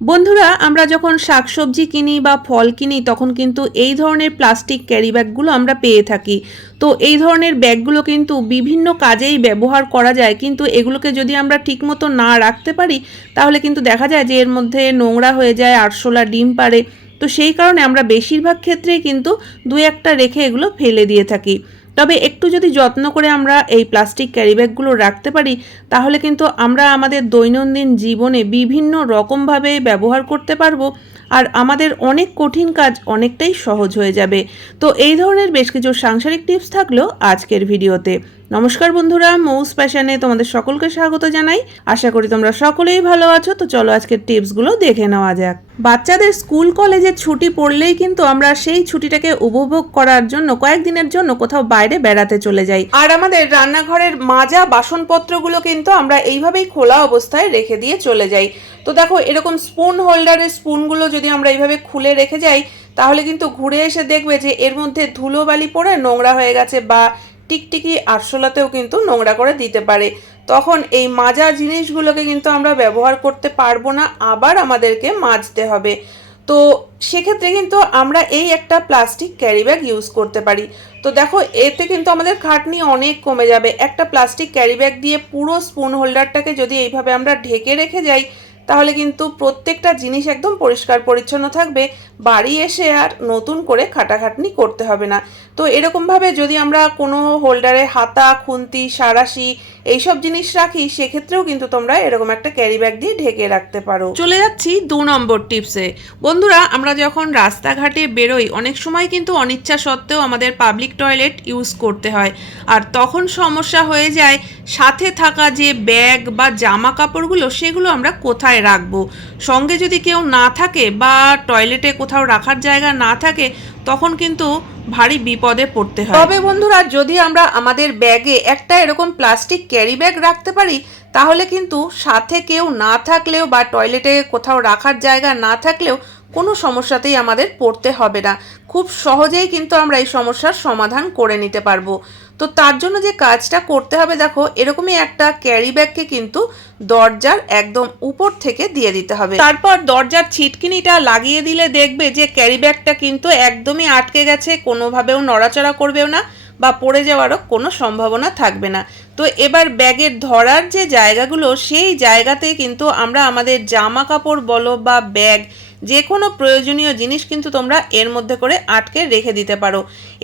বন্ধুরা, আমরা যখন শাকসবজি কিনি বা ফল কিনি, তখন কিন্তু এই ধরনের প্লাস্টিক ক্যারি ব্যাগগুলো আমরা পেয়ে থাকি। তো এই ধরনের ব্যাগগুলো কিন্তু বিভিন্ন কাজেই ব্যবহার করা যায়, কিন্তু এগুলোকে যদি আমরা ঠিকমতো না রাখতে পারি, তাহলে কিন্তু দেখা যায় যে এর মধ্যে নোংরা হয়ে যায়, আরশোলা ডিম পারে তো সেই কারণে আমরা বেশিরভাগ ক্ষেত্রেই কিন্তু দু একটা রেখে এগুলো ফেলে দিয়ে থাকি। তবে একটু যদি যত্ন করে আমরা এই প্লাস্টিক ক্যারিব্যাগগুলো রাখতে পারি, তাহলে কিন্তু আমরা আমাদের দৈনন্দিন জীবনে বিভিন্ন রকমভাবে ব্যবহার করতে পারব আর আমাদের অনেক কঠিন কাজ অনেকটাই সহজ হয়ে যাবে। তো এই ধরনের বেশ কিছু সাংসারিক টিপস থাকল আজকের ভিডিওতে নমস্কার বন্ধুরা, মৌস প্যাশনে তোমাদের সকলকে স্বাগত জানাই। আশা করি তোমরা সকলেই ভালো আছো, তো চলো আজকের টিপসগুলো দেখে নেওয়া যাক। বাচ্চাদের স্কুল কলেজে ছুটি পড়লেই কিন্তু আমরা সেই ছুটিটাকে উপভোগ করার জন্য, কয়েকদিনের জন্য কোথাও বাইরে বেড়াতে চলে যাই। আর আমাদের রান্নাঘরের মাজা বাসনপত্রগুলো কিন্তু আমরা এইভাবেই খোলা অবস্থায় রেখে দিয়ে চলে যাই। তো দেখো, এরকম স্পুন হোল্ডারের স্পুনগুলো যদি আমরা এইভাবে খুলে রেখে যাই, তাহলে কিন্তু ঘুরে এসে দেখবে যে এর মধ্যে ধুলোবালি পড়ে নোংরা হয়ে গেছে বা টিকটিকি আরশোলাতেও কিন্তু নোংরা করে দিতে পারে। তখন এই মাজা জিনিসগুলোকে কিন্তু আমরা ব্যবহার করতে পারব না, আবার আমাদেরকে মাজতে হবে। তো সেক্ষেত্রে কিন্তু আমরা এই একটা প্লাস্টিক ক্যারি ব্যাগ ইউজ করতে পারি। তো দেখো, এতে কিন্তু আমাদের খাটনি অনেক কমে যাবে। একটা প্লাস্টিক ক্যারি ব্যাগ দিয়ে পুরো স্পুন হোল্ডারটাকে যদি এইভাবে আমরা ঢেকে রেখে যাই তাহলে কিন্তু প্রত্যেকটা জিনিস একদম পরিষ্কার পরিচ্ছন্ন থাকবে, বাড়ি এসে আর নতুন করে খাটাখাটনি করতে হবে না। তো এরকমভাবে যদি আমরা কোনো হোল্ডারে হাতা, খুন্তি, সারাশি এইসব জিনিস রাখি, সেক্ষেত্রেও কিন্তু তোমরা এরকম একটা ক্যারি ব্যাগ দিয়ে ঢেকে রাখতে পারো। চলে যাচ্ছি দু নম্বর টিপসে। বন্ধুরা, আমরা যখন রাস্তাঘাটে বেরোই, অনেক সময় কিন্তু অনিচ্ছা সত্ত্বেও আমাদের পাবলিক টয়লেট ইউজ করতে হয়। আর তখন সমস্যা হয়ে যায় সাথে থাকা যে ব্যাগ বা জামা কাপড়গুলো, সেগুলো আমরা কোথায় রাখব। সঙ্গে যদি কেউ না থাকে বা টয়লেটে কোথাও রাখার জায়গা না থাকে, তখন কিন্তু ভারী বিপদে পড়তে হয়। তবে বন্ধুরা, যদি আমরা আমাদের ব্যাগে একটা এরকম প্লাস্টিক ক্যারি ব্যাগ রাখতে পারি, তাহলে কিন্তু সাথে কেউ না থাকলেও বা টয়লেটে কোথাও রাখার জায়গা না থাকলেও কোনো সমস্যাতেই আমাদের পড়তে হবে না। খুব সহজেই কিন্তু আমরা এই সমস্যার সমাধান করে নিতে পারব। তো তার জন্য যে কাজটা করতে হবে, দেখো, এরকমই একটা ক্যারি ব্যাগকে কিন্তু দরজার একদম উপর থেকে দিয়ে দিতে হবে। তারপর দরজার ছিটকিনিটা লাগিয়ে দিলে দেখবে যে ক্যারি ব্যাগটা কিন্তু একদমই আটকে গেছে, কোনোভাবেও নড়াচড়া করবেও না বা পড়ে যাওয়ারও কোনো সম্ভাবনা থাকবে না। তো এবার ব্যাগের ধরার যে জায়গাগুলো, সেই জায়গাতে কিন্তু আমরা আমাদের জামা কাপড় বলো বা ব্যাগ যে কোনো প্রয়োজনীয় জিনিস কিন্তু তোমরা এর মধ্যে করে আটকে রেখে দিতে পারো।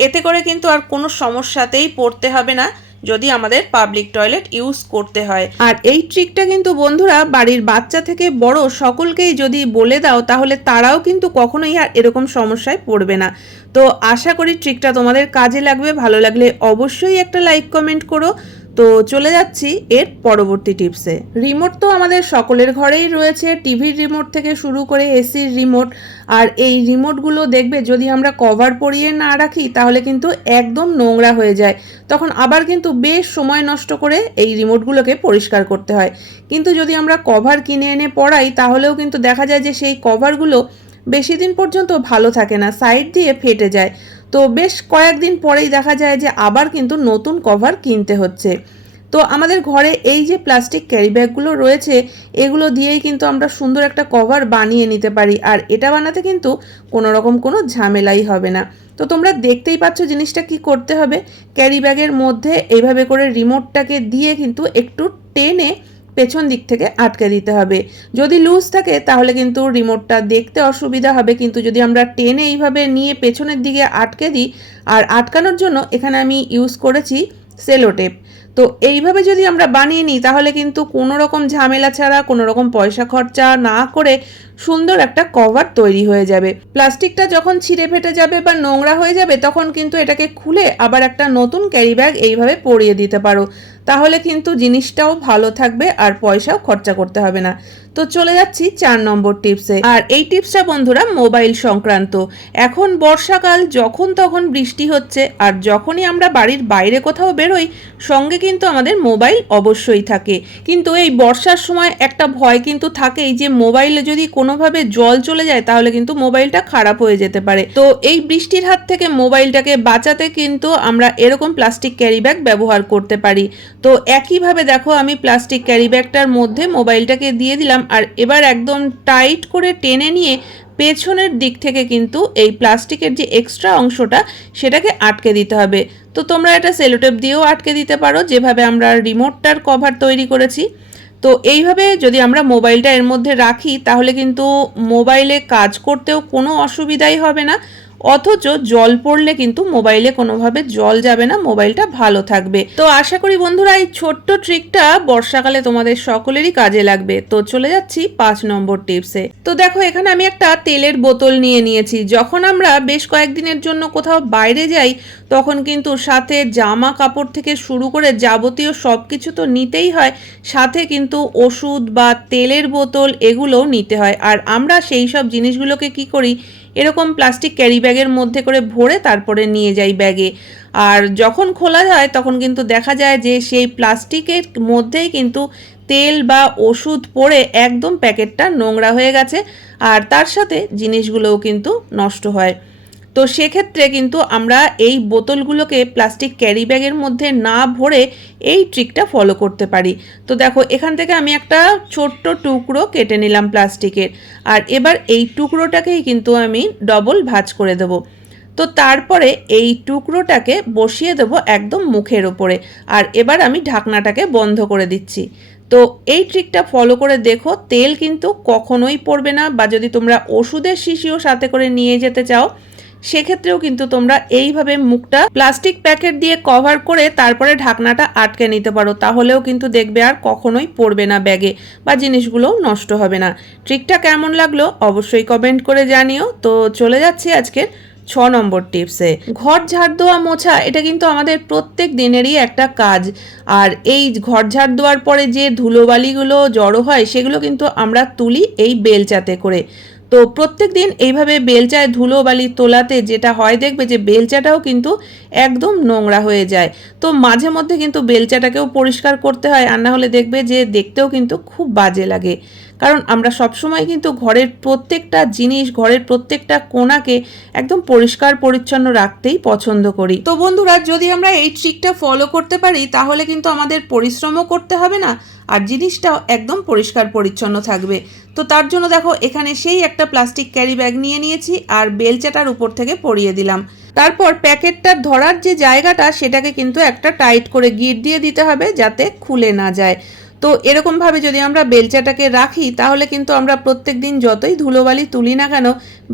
এতে করে কিন্তু আর কোনো সমস্যাতেই পড়তে হবে না, যদি আমাদের পাবলিক টয়লেট ইউজ করতে হয়। আর এই ট্রিকটা কিন্তু বন্ধুরা বাড়ির বাচ্চা থেকে বড় সকলকেই যদি বলে দাও, তাহলে তারাও কিন্তু কখনোই আর এরকম সমস্যায় পড়বে না। তো আশা করি ট্রিকটা তোমাদের কাজে লাগবে, ভালো লাগলে অবশ্যই একটা লাইক কমেন্ট করো। তো চলে যাচ্ছি এর পরবর্তী টিপসে। রিমোট তো আমাদের সকলের ঘরেই রয়েছে, টিভির রিমোট থেকে শুরু করে এসির রিমোট। আর এই রিমোটগুলো দেখবে যদি আমরা কভার পরিয়ে না রাখি, তাহলে কিন্তু একদম নোংরা হয়ে যায়। তখন আবার কিন্তু বেশ সময় নষ্ট করে এই রিমোটগুলোকে পরিষ্কার করতে হয়। কিন্তু যদি আমরা কভার কিনে এনে পড়াই, তাহলেও কিন্তু দেখা যায় যে সেই কভারগুলো বেশি দিন পর্যন্ত ভালো থাকে না, সাইড দিয়ে ফেটে যায়। তো বেশ কয়েকদিন পরেই দেখা যায় যে আবার কিন্তু নতুন কভার কিনতে হচ্ছে। তো আমাদের ঘরে এই যে প্লাস্টিক ক্যারি ব্যাগগুলো রয়েছে, এগুলো দিয়েই কিন্তু আমরা সুন্দর একটা কভার বানিয়ে নিতে পারি। আর এটা বানাতে কিন্তু কোনো রকম কোনো ঝামেলাই হবে না। তো তোমরা দেখতেই পাচ্ছ জিনিসটা কি করতে হবে। ক্যারি ব্যাগের মধ্যে এইভাবে করে রিমোটটাকে দিয়ে কিন্তু একটু টেনে পেছন দিক থেকে আটকে দিতে হবে। যদি লুজ থাকে, তাহলে কিন্তু রিমোটটা দেখতে অসুবিধা হবে। কিন্তু যদি আমরা টেনে এইভাবে নিয়ে পেছনের দিকে আটকে দিই, আর আটকানোর জন্য এখানে আমি ইউজ করেছি সেলোটেপ তো এইভাবে যদি আমরা বানিয়ে নিই, তাহলে কিন্তু কোনো রকম ঝামেলা ছাড়া, কোনো রকম পয়সা খরচা না করে সুন্দর একটা কভার তৈরি হয়ে যাবে। প্লাস্টিকটা যখন ছিঁড়ে ফেটে যাবে বা নোংরা হয়ে যাবে, তখন কিন্তু এটাকে খুলে আবার একটা নতুন ক্যারি ব্যাগ এইভাবে পরিয়ে দিতে পারো। তাহলে কিন্তু জিনিসটাও ভালো থাকবে আর পয়সাও খরচা করতে হবে না। তো চলে যাচ্ছি চার নম্বর টিপসে আর এই টিপসটা বন্ধুরা মোবাইল সংক্রান্ত। এখন বর্ষাকাল, যখন তখন বৃষ্টি হচ্ছে আর যখনই আমরা বাড়ির বাইরে কোথাও বেরোই, সঙ্গে কিন্তু আমাদের মোবাইল অবশ্যই থাকে। কিন্তু এই বর্ষার সময় একটা ভয় কিন্তু থাকেই যে মোবাইলে যদি কোনোভাবে জল চলে যায়, তাহলে কিন্তু মোবাইলটা খারাপ হয়ে যেতে পারে। তো এই বৃষ্টির হাত থেকে মোবাইলটাকে বাঁচাতে কিন্তু আমরা এরকম প্লাস্টিক ক্যারি ব্যাগ ব্যবহার করতে পারি। তো একইভাবে দেখো আমি প্লাস্টিক ক্যারি ব্যাগটার মধ্যে মোবাইলটাকে দিয়ে দিলাম আর এবার একদম টাইট করে টেনে নিয়ে পেছনের দিক থেকে কিন্তু এই প্লাস্টিকের যে এক্সট্রা অংশটা সেটাকে আটকে দিতে হবে। তো তোমরা এটা সেলোটেপ দিয়েও আটকে দিতে পারো, যেভাবে আমরা রিমোটটার কভার তৈরি করেছি। তো এইভাবে যদি আমরা মোবাইলটা এর মধ্যে রাখি, তাহলে কিন্তু মোবাইলে কাজ করতেও কোনো অসুবিধাই হবে না। অথচ জল পড়লে কিন্তু মোবাইলে কোনোভাবে জল যাবে না, মোবাইলটা ভালো থাকবে। তো আশা করি বন্ধুরা, এই ছোট্ট ট্রিকটা বর্ষাকালে তোমাদের সকলেরই কাজে লাগবে। তো চলে যাচ্ছি পাঁচ নম্বর টিপসে তো দেখো, এখানে আমি একটা তেলের বোতল নিয়ে নিয়েছি। যখন আমরা বেশ কয়েকদিনের জন্য কোথাও বাইরে যাই, তখন কিন্তু সাথে জামা কাপড় থেকে শুরু করে যাবতীয় সব কিছু তো নিতেই হয়, সাথে কিন্তু ওষুধ বা তেলের বোতল এগুলোও নিতে হয়। আর আমরা সেই সব জিনিসগুলোকে কি করি এরকম প্লাস্টিক ক্যারি ব্যাগের মধ্যে করে ভরে তারপরে নিয়ে যাই ব্যাগে আর যখন খোলা যায় তখন কিন্তু দেখা যায় যে সেই প্লাস্টিকের মধ্যেই কিন্তু তেল বা ওষুধ পড়ে একদম প্যাকেটটা নোংরা হয়ে গেছে। আর তার সাথে জিনিসগুলোও কিন্তু নষ্ট হয়। তো সেক্ষেত্রে কিন্তু আমরা এই বোতলগুলোকে প্লাস্টিক ক্যারি ব্যাগের মধ্যে না ভরে এই ট্রিকটা ফলো করতে পারি। তো দেখো, এখান থেকে আমি একটা ছোট্ট টুকরো কেটে নিলাম প্লাস্টিকের আর এবার এই টুকরোটাকেই কিন্তু আমি ডবল ভাঁজ করে দেবো। তো তারপরে এই টুকরোটাকে বসিয়ে দেবো একদম মুখের ওপরে। আর এবার আমি ঢাকনাটাকে বন্ধ করে দিচ্ছি। তো এই ট্রিকটা ফলো করে দেখো, তেল কিন্তু কখনোই পড়বে না বা যদি তোমরা ওষুধের শিশিও সাথে করে নিয়ে যেতে চাও সেক্ষেত্রেও কিন্তু তোমরা এইভাবে মুখটা প্লাস্টিক প্যাকেট দিয়ে কভার করে তারপরে ঢাকনাটা আটকে নিতে পারো। তাহলেও কিন্তু দেখবে আর কখনোই পড়বে না ব্যাগে বা জিনিসগুলোও নষ্ট হবে না। ট্রিকটা কেমন লাগল অবশ্যই কমেন্ট করে জানিও। তো চলে যাচ্ছি আজকের ছ নম্বর টিপসে ঘর ঝাড় দেওয়া মোছা, এটা কিন্তু আমাদের প্রত্যেক দিনেরই একটা কাজ। আর এই ঘর ঝাড় দেওয়ার পরে যে ধুলোবালিগুলো জড়ো হয়, সেগুলো কিন্তু আমরা তুলি এই বেলচাতে করে। তো প্রত্যেক দিন এইভাবে বেলচায় ধুলো বালি তোলাতে যেটা হয়, দেখবে যে বেলচাটাও কিন্তু একদম নোংরা হয়ে যায়। তো মাঝে মধ্যে কিন্তু বেলচাটাকেও পরিষ্কার করতে হয়, আর না হলে দেখবে যে দেখতেও কিন্তু খুব বাজে লাগে। কারণ আমরা সবসময় কিন্তু ঘরের প্রত্যেকটা জিনিস, ঘরের প্রত্যেকটা কোণাকে একদম পরিষ্কার পরিচ্ছন্ন রাখতেই পছন্দ করি। তো বন্ধুরা, যদি আমরা এই ট্রিকটা ফলো করতে পারি, তাহলে কিন্তু আমাদের পরিশ্রমও করতে হবে না আর জিনিসটাও একদম পরিষ্কার পরিচ্ছন্ন থাকবে। তো তার জন্য দেখো, এখানে সেই একটা প্লাস্টিক ক্যারি ব্যাগ নিয়ে নিয়েছি আর বেলচাটার উপর থেকে পরিয়ে দিলাম। তারপর প্যাকেটটা ধরার যে জায়গাটা, সেটাকে কিন্তু একটা টাইট করে গিট দিয়ে দিতে হবে যাতে খুলে না যায়। তো এরকমভাবে যদি আমরা বেলচাটাকে রাখি, তাহলে কিন্তু আমরা প্রত্যেক দিন যতই ধুলোবালি তুলি না কেন,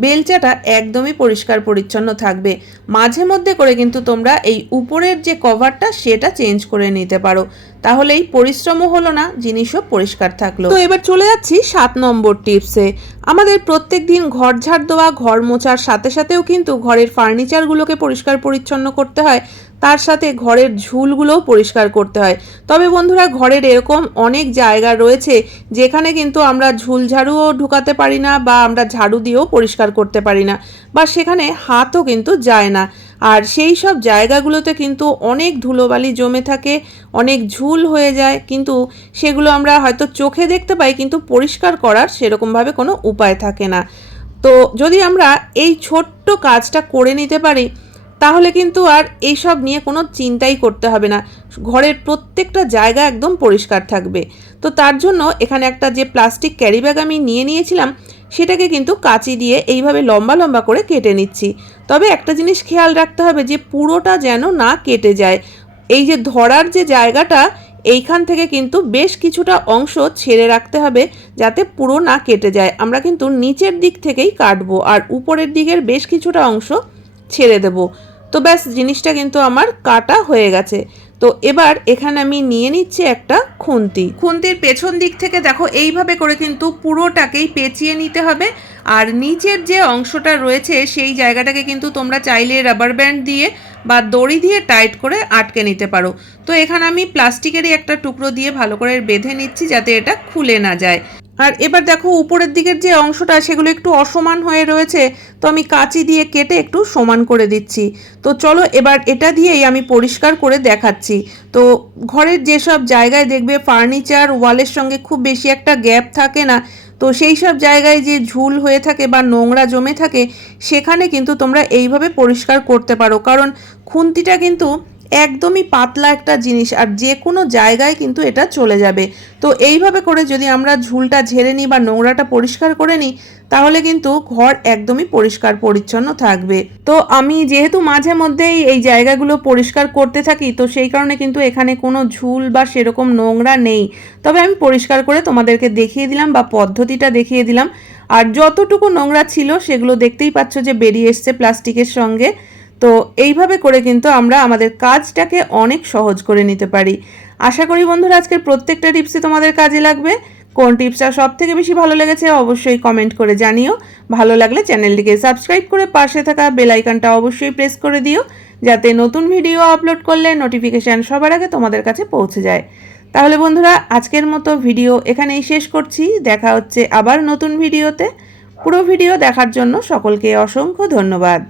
বেলচাটা একদমই পরিষ্কার পরিচ্ছন্ন থাকবে। মাঝে মধ্যে করে কিন্তু তোমরা এই উপরের যে কভারটা, সেটা চেঞ্জ করে নিতে পারো। তাহলে এই পরিশ্রমও হলো না, জিনিসও পরিষ্কার থাকল। তো এবার চলে যাচ্ছি সাত নম্বর টিপসে। আমাদের প্রত্যেক দিন ঘর ঝাড় দেওয়া, ঘর মোছার সাথে সাথেও কিন্তু ঘরের ফার্নিচারগুলোকে পরিষ্কার পরিচ্ছন্ন করতে হয়। তার সাথে ঘরের ঝুলগুলোও পরিষ্কার করতে হয়। তবে বন্ধুরা, ঘরের এরকম অনেক জায়গা রয়েছে যেখানে কিন্তু আমরা ঝুল ঝাড়ুও ঢুকাতে পারি না বা আমরা ঝাড়ু দিয়েও পরিষ্কার করতে পারি না বা সেখানে হাতও কিন্তু যায় না। আর সেই সব জায়গাগুলোতে কিন্তু অনেক ধুলোবালি জমে থাকে, অনেক ঝুল হয়ে যায়, কিন্তু সেগুলো আমরা হয়তো চোখে দেখতে পাই, কিন্তু পরিষ্কার করার সেরকমভাবে কোনো উপায় থাকে না। তো যদি আমরা এই ছোট্ট কাজটা করে নিতে পারি তাহলে কিন্তু আর এইসব নিয়ে কোনো চিন্তাই করতে হবে না। ঘরের প্রত্যেকটা জায়গা একদম পরিষ্কার থাকবে। তো তার জন্য এখানে একটা যে প্লাস্টিক ক্যারি ব্যাগ আমি নিয়ে নিয়েছিলাম, সেটাকে কিন্তু কাঁচি দিয়ে এইভাবে লম্বা লম্বা করে কেটে নিচ্ছি। তবে একটা জিনিস খেয়াল রাখতে হবে যে পুরোটা যেন না কেটে যায়। এই যে ধরার যে জায়গাটা, এইখান থেকে কিন্তু বেশ কিছুটা অংশ ছেড়ে রাখতে হবে যাতে পুরো না কেটে যায়। আমরা কিন্তু নিচের দিক থেকেই কাটবো আর উপরের দিকের বেশ কিছুটা অংশ ছেড়ে দেবো। তো ব্যাস, জিনিসটা কিন্তু আমার কাটা হয়ে গেছে। তো এবার এখানে আমি নিয়ে নিচ্ছি একটা খুন্তি। খুন্তির পেছন দিক থেকে দেখো, এইভাবে করে কিন্তু পুরোটাকেই পেঁচিয়ে নিতে হবে। আর নিচের যে অংশটা রয়েছে, সেই জায়গাটাকে কিন্তু তোমরা চাইলে রাবার ব্যান্ড দিয়ে বা দড়ি দিয়ে টাইট করে আটকে নিতে পারো। তো এখানে আমি প্লাস্টিকেরই একটা টুকরো দিয়ে ভালো করে বেঁধে নিচ্ছি যাতে এটা খুলে না যায়। আর এবার দেখো উপরের দিকের যে অংশটা, সেগুলো একটু অসমান হয়ে রয়েছে, তো আমি কাঁচি দিয়ে কেটে একটু সমান করে দিচ্ছি। তো চলো এবার এটা দিয়েই আমি পরিষ্কার করে দেখাচ্ছি। তো ঘরের যেসব জায়গায় দেখবে ফার্নিচার, ওয়ালের সঙ্গে খুব বেশি একটা গ্যাপ থাকে না, তো সেই সব জায়গায় যে ঝুল হয়ে থাকে বা নোংরা জমে থাকে, সেখানে কিন্তু তোমরা এইভাবে পরিষ্কার করতে পারো। কারণ খুন্তিটা কিন্তু একদমই পাতলা একটা জিনিস আর যে কোনো জায়গায় কিন্তু এটা চলে যাবে। তো এইভাবে করে যদি আমরা ঝুলটা ঝেড়ে নিই বা নোংরাটা পরিষ্কার করে নিই, তাহলে কিন্তু ঘর একদমই পরিষ্কার পরিচ্ছন্ন থাকবে। তো আমি যেহেতু মাঝে মধ্যেই এই জায়গাগুলো পরিষ্কার করতে থাকি, তো সেই কারণে কিন্তু এখানে কোনো ঝুল বা সেরকম নোংরা নেই। তবে আমি পরিষ্কার করে তোমাদেরকে দেখিয়ে দিলাম বা পদ্ধতিটা দেখিয়ে দিলাম। আর যতটুকু নোংরা ছিল, সেগুলো দেখতেই পাচ্ছ যে বেরিয়ে এসছে প্লাস্টিকের সঙ্গে। তো এইভাবে করে কিন্তু আমরা আমাদের কাজটাকে অনেক সহজ করে নিতে পারি। আশা করি বন্ধুরা আজকের প্রত্যেকটা টিপসই তোমাদের কাজে লাগবে। কোন টিপসটা সব থেকে বেশি ভালো লেগেছে অবশ্যই কমেন্ট করে জানিও। ভালো লাগলে চ্যানেলটিকে সাবস্ক্রাইব করে পাশে থাকা বেল আইকনটা অবশ্যই প্রেস করে দিও, যাতে নতুন ভিডিও আপলোড করলে নোটিফিকেশান সবার আগে তোমাদের কাছে পৌঁছে যায়। তাহলে বন্ধুরা, আজকের মতো ভিডিও এখানেই শেষ করছি। দেখা হচ্ছে আবার নতুন ভিডিওতে। পুরো ভিডিও দেখার জন্য সকলকে অসংখ্য ধন্যবাদ।